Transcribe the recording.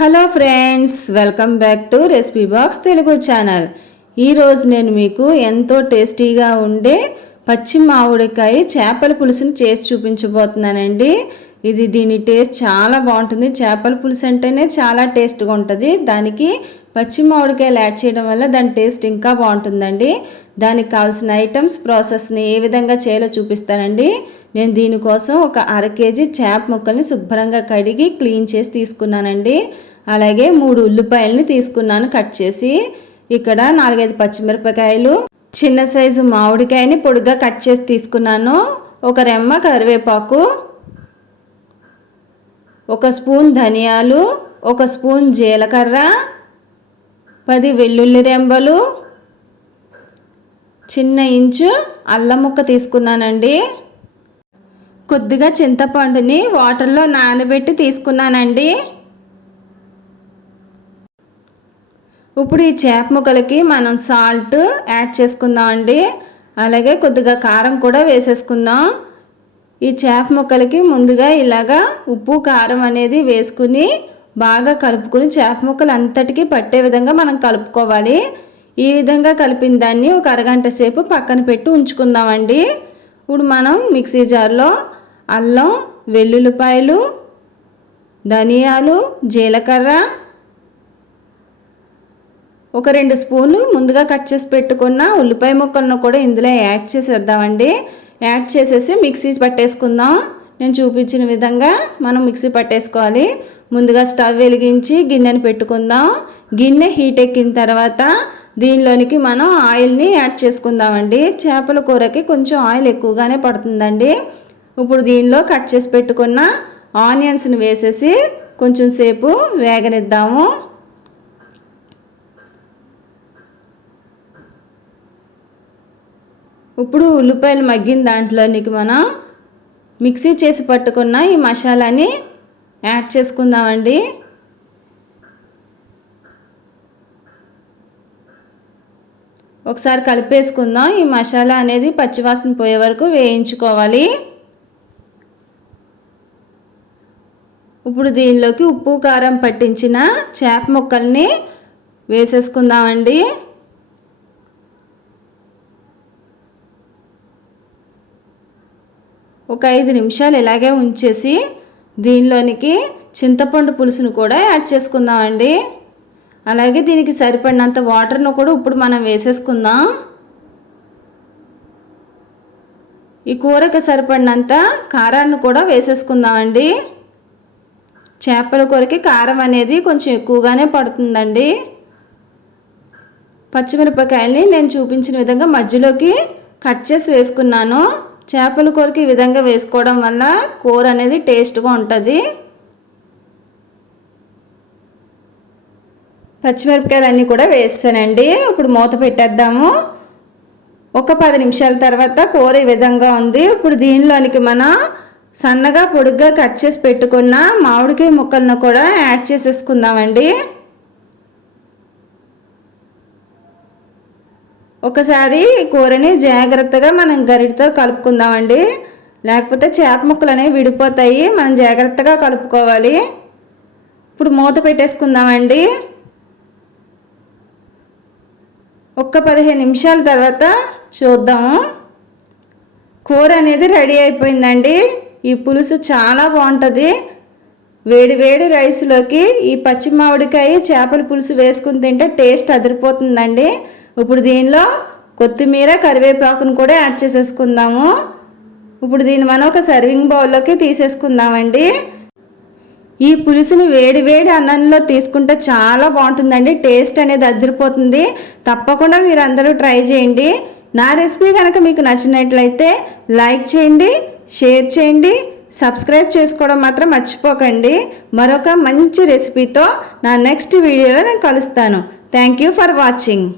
Hello friends, welcome back to recipe box Telugu channel. ఈరోజు నేను మీకు ఎంతో టేస్టీగా ఉండే పచ్చి మామిడికాయ చేపల పులుసుని చేసి చూపించబోతున్నానండి. దీని టేస్ట్ చాలా బాగుంటుంది. చేపల పులుసు అంటేనే చాలా టేస్ట్గా ఉంటుంది. దానికి పచ్చి మామిడికాయలు యాడ్ చేయడం వల్ల దాని టేస్ట్ ఇంకా బాగుంటుందండి. దానికి కావాల్సిన ఐటమ్స్ ప్రాసెస్ని ఏ విధంగా చేయాలో చూపిస్తానండి. నేను దీనికోసం ఒక 1/2 కేజీ చేప ముక్కల్ని శుభ్రంగా కడిగి క్లీన్ చేసి తీసుకున్నానండి. అలాగే 3 ఉల్లిపాయలని తీసుకున్నాను కట్ చేసి. ఇక్కడ 4-5 పచ్చిమిరపకాయలు, చిన్న సైజు మామిడికాయని పొడిగా కట్ చేసి తీసుకున్నాను. ఒక రెమ్మ కరివేపాకు, 1 స్పూన్ ధనియాలు, 1 స్పూన్ జీలకర్ర, 10 వెల్లుల్లి రెంబలు, చిన్న ఇంచు అల్లం ముక్క తీసుకున్నానండి. కొద్దిగా చింతపండుని వాటర్లో నానబెట్టి తీసుకున్నానండి. ఇప్పుడు ఈ చేప ముక్కలకి మనం సాల్ట్ యాడ్ చేసుకుందామండి. అలాగే కొద్దిగా కారం కూడా వేసేసుకుందాం. ఈ చేప ముక్కలకి ముందుగా ఇలాగా ఉప్పు కారం అనేది వేసుకుని బాగా కలుపుకుని చేప ముక్కలు అంతటికీ పట్టే విధంగా మనం కలుపుకోవాలి. ఈ విధంగా కలిపిన దాన్ని ఒక అరగంట సేపు పక్కన పెట్టి ఉంచుకుందామండి. ఇప్పుడు మనం మిక్సీ జార్లో అల్లం, వెల్లుల్లిపాయలు, ధనియాలు, జీలకర్ర, ఒక 2 స్పూన్లు ముందుగా కట్ చేసి పెట్టుకున్న ఉల్లిపాయ ముక్కలను కూడా ఇందులో యాడ్ చేసేద్దామండి. యాడ్ చేసేసి మిక్సీ పట్టేసుకుందాం. నేను చూపించిన విధంగా మనం మిక్సీ పట్టేసుకోవాలి. ముందుగా స్టవ్ వెలిగించి గిన్నెని పెట్టుకుందాం. గిన్నె హీట్ ఎక్కిన తర్వాత దీనిలోనికి మనం ఆయిల్ని యాడ్ చేసుకుందామండి. చేపల కూరకి కొంచెం ఆయిల్ ఎక్కువగానే పడుతుందండి. ఇప్పుడు దీనిలో కట్ చేసి పెట్టుకున్న ఆనియన్స్ని వేసేసి కొంచెం సేపు వేగనిద్దాము. ఇప్పుడు ఉల్లిపాయలు మగ్గిన దాంట్లోనికి మనం మిక్సీ చేసి పట్టుకున్న ఈ మసాలాని యాడ్ చేసుకుందామండి. ఒకసారి కలిపేసుకుందాం. ఈ మసాలా అనేది పచ్చివాసన పోయే వరకు వేయించుకోవాలి. ఇప్పుడు దీనిలోకి ఉప్పు కారం పట్టించిన చేప ముక్కల్ని వేసేసుకుందామండి. ఒక 5 నిమిషాలు ఇలాగే ఉంచేసి దీనిలోనికి చింతపండు పులుసును కూడా యాడ్ చేసుకుందామండి. అలాగే దీనికి సరిపడినంత వాటర్ను కూడా ఇప్పుడు మనం వేసేసుకుందాం. ఈ కూరకి సరిపడినంత కారాన్ని కూడా వేసేసుకుందామండి. చేపల కూరకి కారం అనేది కొంచెం ఎక్కువగానే పడుతుందండి. పచ్చిమిరపకాయల్ని నేను చూపించిన విధంగా మధ్యలోకి కట్ చేసి వేసుకున్నాను. చేపల కూరకి ఈ విధంగా వేసుకోవడం వల్ల కూర అనేది టేస్ట్గా ఉంటుంది. పచ్చిమిరపకాయలు అన్నీ కూడా వేస్తానండి. ఇప్పుడు మూత పెట్టేద్దాము. ఒక 10 నిమిషాల తర్వాత కూర ఈ విధంగా ఉంది. ఇప్పుడు దీనిలోనికి మనం సన్నగా పొడుగ్గా కట్ చేసి పెట్టుకున్న మామిడికాయ ముక్కలను కూడా యాడ్ చేసేసుకుందామండి. ఒకసారి కూరని జాగ్రత్తగా మనం గరిటతో కలుపుకుందామండి. లేకపోతే చేప ముక్కలు అనేవి విడిపోతాయి. మనం జాగ్రత్తగా కలుపుకోవాలి. ఇప్పుడు మూత పెట్టేసుకుందామండి. ఒక 15 నిమిషాల తర్వాత చూద్దాము. కూర అనేది రెడీ అయిపోయిందండి. ఈ పులుసు చాలా బాగుంటుంది. వేడి వేడి రైస్లోకి ఈ పచ్చి మామిడికాయ చేపల పులుసు వేసుకుని తింటే టేస్ట్ అదిరిపోతుందండి. ఇప్పుడు దీనిలో కొత్తిమీర, కరివేపాకును కూడా యాడ్ చేసేసుకుందాము. ఇప్పుడు దీన్ని మనం ఒక సర్వింగ్ బౌల్లోకి తీసేసుకుందామండి. ఈ పులుసుని వేడి వేడి అన్నంలో తీసుకుంటే చాలా బాగుంటుందండి. టేస్ట్ అనేది అదిరిపోతుంది. తప్పకుండా మీరు అందరూ ట్రై చేయండి. నా రెసిపీ కనుక మీకు నచ్చినట్లయితే లైక్ చేయండి, షేర్ చేయండి, సబ్స్క్రైబ్ చేసుకోవడం మాత్రం మర్చిపోకండి. మరొక మంచి రెసిపీతో నా నెక్స్ట్ వీడియోలో నేను కలుస్తాను. Thank you for watching.